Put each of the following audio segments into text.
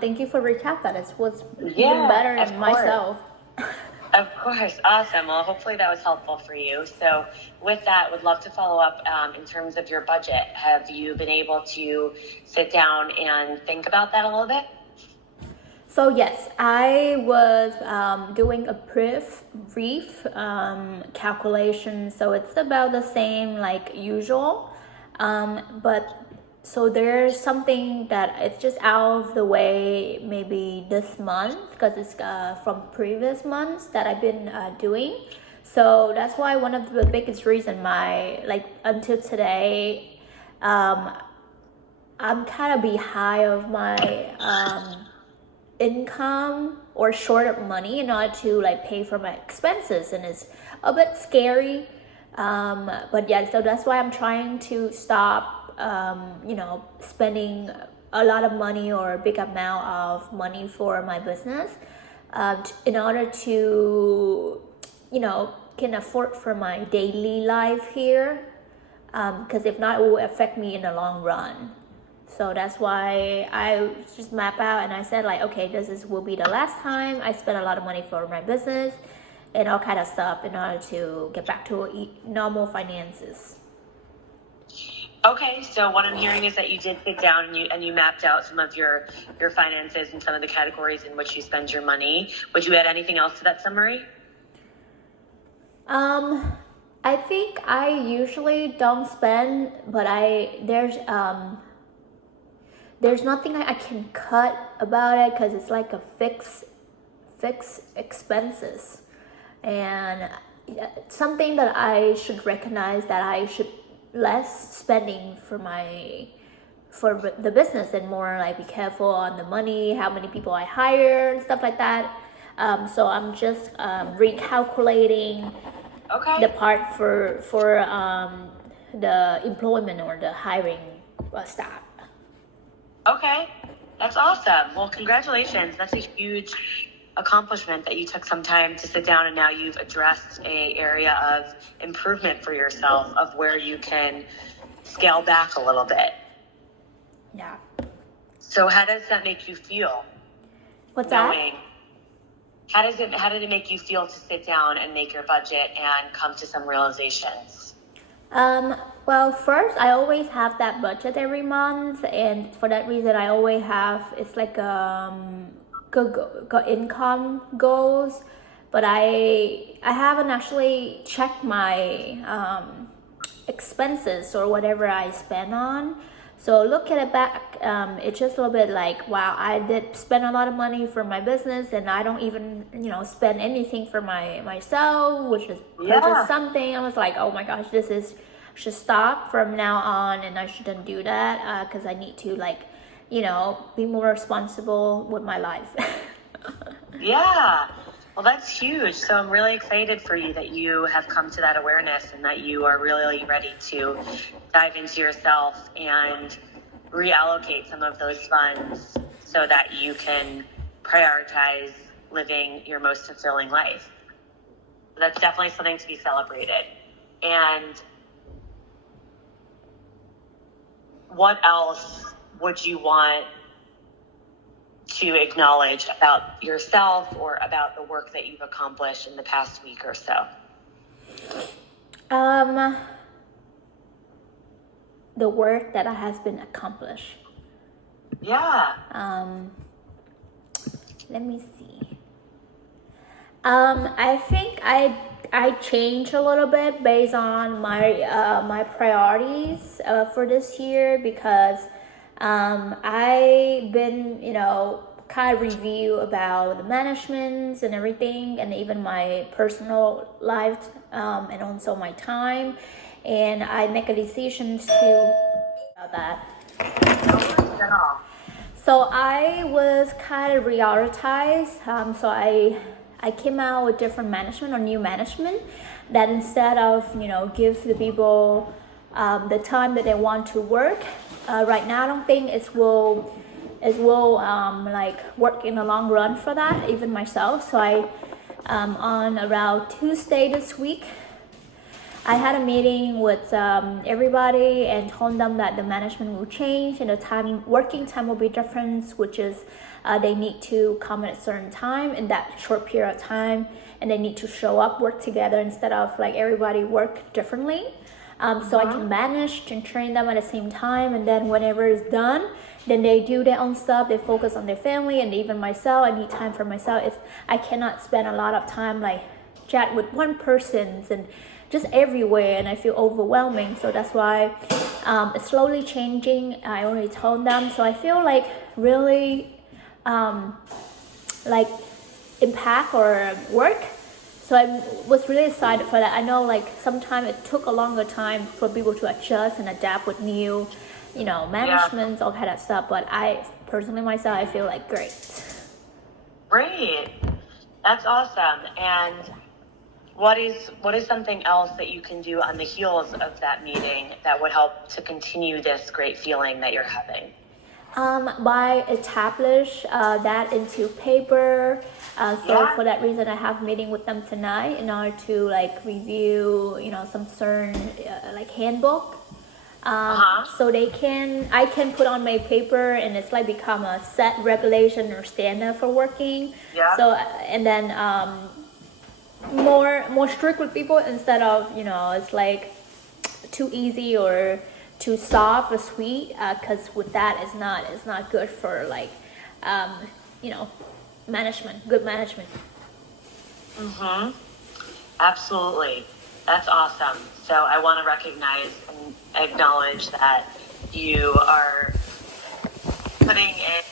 Thank you for recap that. It was Yeah, even better of than course. myself. Of course. Awesome. Well, hopefully that was helpful for you. So with that, would love to follow up in terms of your budget. Have you been able to sit down and think about that a little bit? So yes, I was doing a brief calculation. So it's about the same like usual, but so there's something that it's just out of the way maybe this month because it's from previous months that I've been doing. So that's why one of the biggest reason my like until today, I'm kind of behind of my income or short of money in order to like pay for my expenses, and it's a bit scary, but yeah, so that's why I'm trying to stop spending a lot of money or a big amount of money for my business, in order to can afford for my daily life here, because if not it will affect me in the long run. So that's why I just map out and I said like, okay, will be the last time I spend a lot of money for my business and all kind of stuff in order to get back to normal finances. Okay, so what I'm hearing is that you did sit down and you mapped out some of your finances and some of the categories in which you spend your money. Would you add anything else to that summary? I think I usually don't spend, but there's nothing I can cut about it because it's like a fixed expenses, and something that I should recognize that I should less spending for the business and more like be careful on the money, how many people I hire and stuff like that. So I'm just recalculating the part for the employment or the hiring staff. Okay, that's awesome. Well, congratulations. That's a huge accomplishment that you took some time to sit down and now you've addressed an area of improvement for yourself of where you can scale back a little bit. Yeah. So how does that make you feel? What's that? How did it make you feel to sit down and make your budget and come to some realizations? Well, first, I always have that budget every month, and for that reason, I always have it's like income goals, but I haven't actually checked my expenses or whatever I spend on. So look at it back, it's just a little bit like, wow, I did spend a lot of money for my business and I don't even, spend anything for myself, which is purchase something. I was like, oh my gosh, should stop from now on and I shouldn't do that because I need to be more responsible with my life. Yeah. Well, that's huge. So I'm really excited for you that you have come to that awareness and that you are really ready to dive into yourself and reallocate some of those funds so that you can prioritize living your most fulfilling life. That's definitely something to be celebrated. And what else would you want to acknowledge about yourself or about the work that you've accomplished in the past week or so? The work that has been accomplished. Yeah. Let me see. I think I changed a little bit based on my priorities for this year because I've been, kind of review about the managements and everything, and even my personal life, and also my time. And I make a decision about that. So I was kind of prioritized. So I came out with different management or new management that instead of give the people the time that they want to work. Right now, I don't think it will work in the long run for that, even myself. So I on around Tuesday this week, I had a meeting with everybody and told them that the management will change and the working time will be different, which is they need to come at a certain time in that short period of time, and they need to show up, work together instead of like everybody work differently. So I can manage and train them at the same time, and then whenever it's done, then they do their own stuff. They focus on their family, and even myself, I need time for myself. If I cannot spend a lot of time like chat with one person and just everywhere, and I feel overwhelming. So that's why it's slowly changing. I already told them. So I feel like really like impact or work. So I was really excited for that. I know like sometimes it took a longer time for people to adjust and adapt with new, managements, all kind of stuff. But I personally myself, I feel like great. Great. That's awesome. And what is something else that you can do on the heels of that meeting that would help to continue this great feeling that you're having? By establish that into paper. For that reason, I have a meeting with them tonight in order to like review, some certain like handbook. So I can put on my paper, and it's like become a set regulation or standard for working. Yeah. So and then more strict with people instead of it's like too easy or too soft or sweet, because with that it's not good for like management, good management. Absolutely. That's awesome. So I want to recognize and acknowledge that you are putting in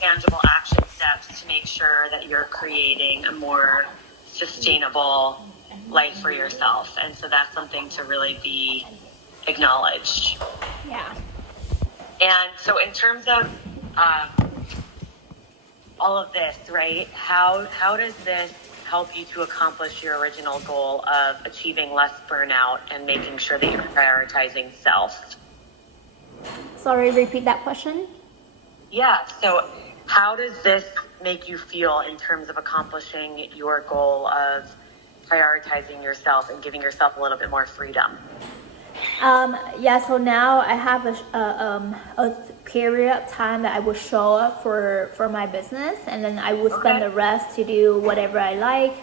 tangible action steps to make sure that you're creating a more sustainable life for yourself. And so that's something to really be acknowledged. Yeah. And so in terms of all of this, right, how does this help you to accomplish your original goal of achieving less burnout and making sure that you're prioritizing self? Sorry, repeat that question. Yeah, so how does this make you feel in terms of accomplishing your goal of prioritizing yourself and giving yourself a little bit more freedom? So now I have a period of time that I will show up for my business, and then I will spend the rest to do whatever I like,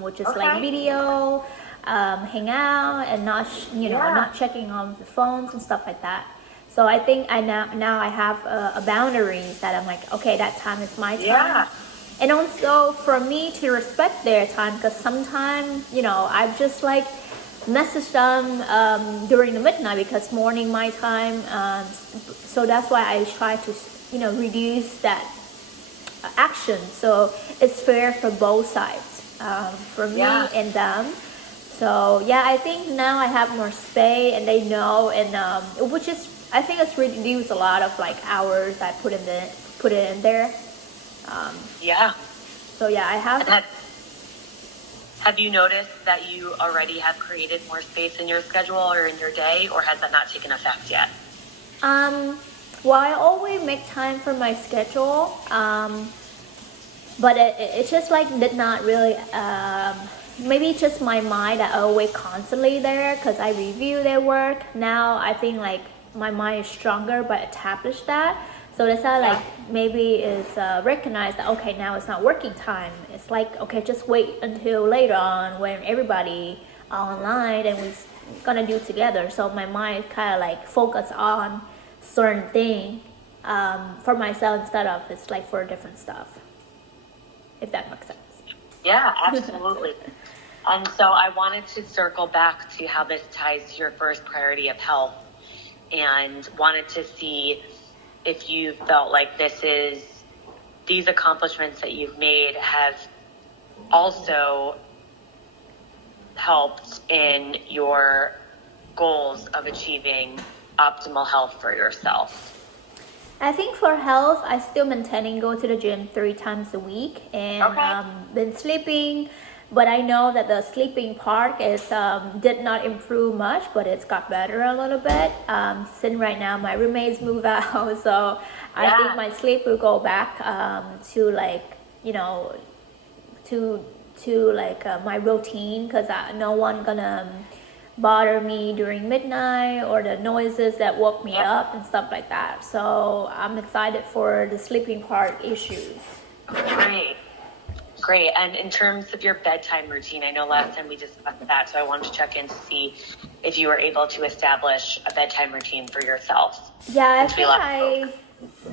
which is like video, hang out, and not checking on the phones and stuff like that. So I think now I have a boundaries that I'm like, okay, that time is my time. Yeah. And also for me to respect their time, because sometimes I've just like message them during the midnight because morning my time, so that's why I try to reduce that action, so it's fair for both sides, for me and them. So I think now I have more space and they know, and which is, I think it's reduced a lot of like hours I put it in there. So I have. Have you noticed that you already have created more space in your schedule or in your day, or has that not taken effect yet? Well, I always make time for my schedule, but it just like did not really, maybe it's just my mind that always constantly there because I review their work. Now I think like my mind is stronger, but establish that. So that's how like maybe it's recognized that okay, now it's not working time. It's like okay, just wait until later on when everybody online and we're gonna do together. So my mind kind of like focus on certain thing for myself instead of it's like for different stuff. If that makes sense. Yeah, absolutely. And so I wanted to circle back to how this ties to your first priority of health, and wanted to see if you felt like these accomplishments that you've made have also helped in your goals of achieving optimal health for yourself. I think for health, I still maintaining go to the gym 3 times a week, and been sleeping. But I know that the sleeping part is did not improve much, but it's got better a little bit. Since right now my roommates move out, so I think my sleep will go back to like to like my routine, because no one gonna bother me during midnight, or the noises that woke me up and stuff like that. So I'm excited for the sleeping part issues. Great. And in terms of your bedtime routine, I know last time we discussed that, so I wanted to check in to see if you were able to establish a bedtime routine for yourself. Yeah, I think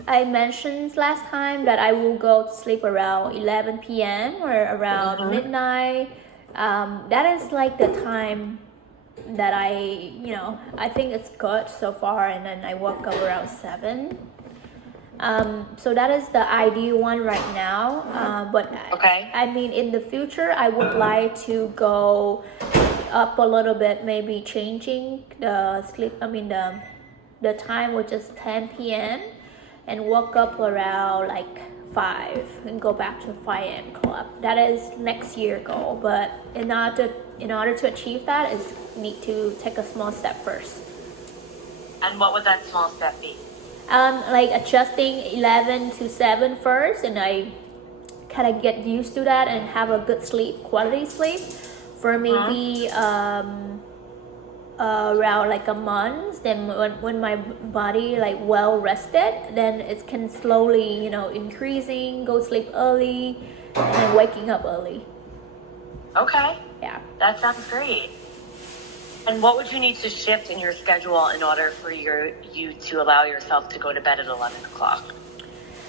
I mentioned last time that I will go to sleep around 11 p.m. or around midnight. That is like the time that I think it's good so far, and then I woke up around 7. So that is the ideal one right now. But I mean, in the future, I would like to go up a little bit, maybe changing the sleep. I mean, the time, which is 10 p.m. and wake up around like 5 and go back to 5 a.m. club. That is next year goal. But in order to achieve that, is need to take a small step first. And what would that small step be? Like adjusting 11 to 7 first, and I kind of get used to that and have a good sleep, quality sleep for maybe around like a month. Then when my body like well rested, then it can slowly increasing, go sleep early and then waking up early. Okay. Yeah, that sounds great. And what would you need to shift in your schedule in order for you to allow yourself to go to bed at 11 o'clock?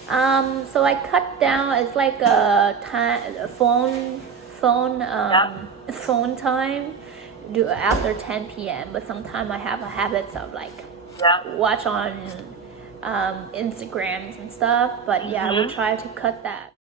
So I cut down. It's like a phone time do after 10 p.m. But sometimes I have a habit of like watch on Instagrams and stuff. But I will try to cut that.